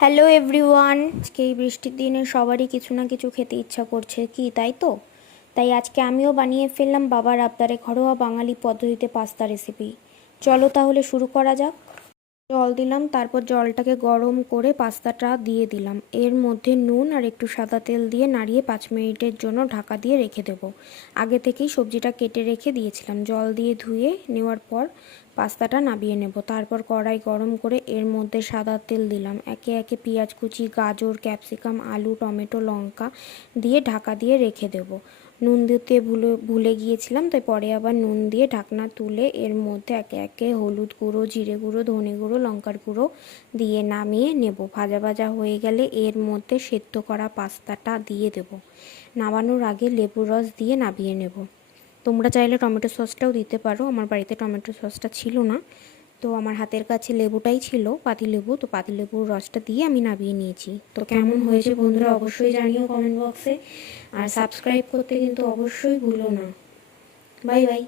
Hello everyone, আজকে এই বৃষ্টির দিনে সবারই কিছু না কিছু খেতে ইচ্ছা করছে কি তাই তো? তাই আজকে আমিও বানিয়ে ফেললাম বাবার আবদারে ঘরোয়া বাঙালি পদ্ধতিতে পাস্তা রেসিপি। চলো তাহলে শুরু করা যাক। জল দিলাম, তারপর জলটাকে গরম করে পাস্তাটা দিয়ে দিলাম। এর মধ্যে নুন আর একটু সাদা তেল দিয়ে নাড়িয়ে 5 মিনিটের জন্য ঢাকা দিয়ে রেখে দেবো। আগে থেকেই সবজিটা কেটে রেখে দিয়েছিলাম। জল দিয়ে ধুয়ে নেওয়ার পর পাস্তাটা নামিয়ে নেব। তারপর কড়াই গরম করে এর মধ্যে সাদা তেল দিলাম। একে একে পেঁয়াজ কুচি, গাজর, ক্যাপসিকাম, আলু, টমেটো, লঙ্কা দিয়ে ঢাকা দিয়ে রেখে দেবো। নুন দিতে ভুলে গিয়েছিলাম, তাই পরে আবার নুন দিয়ে ঢাকনা তুলে এর মধ্যে একে একে হলুদ গুঁড়ো, জিরে গুঁড়ো, ধনে গুঁড়ো, লঙ্কার গুঁড়ো দিয়ে নামিয়ে নেব। ভাজা ভাজা হয়ে গেলে এর মধ্যে সেদ্ধ করা পাস্তাটা দিয়ে দেব। নামানোর আগে লেবুর রস দিয়ে নামিয়ে নেব। তোমরা চাইলে টমেটো সসটাও দিতে পারো। আমার বাড়িতে টমেটো সসটা ছিল না, তো আমার হাতের কাছে লেবুটাই ছিল, পাতিলেবু। তো পাতিলেবুর রসটা দিয়ে আমি নামিয়ে নিয়েছি। তো কেমন হয়েছে বন্ধুরা অবশ্যই জানিও কমেন্ট বক্সে। আর সাবস্ক্রাইব করতে কিন্তু অবশ্যই ভুলো না। Bye bye.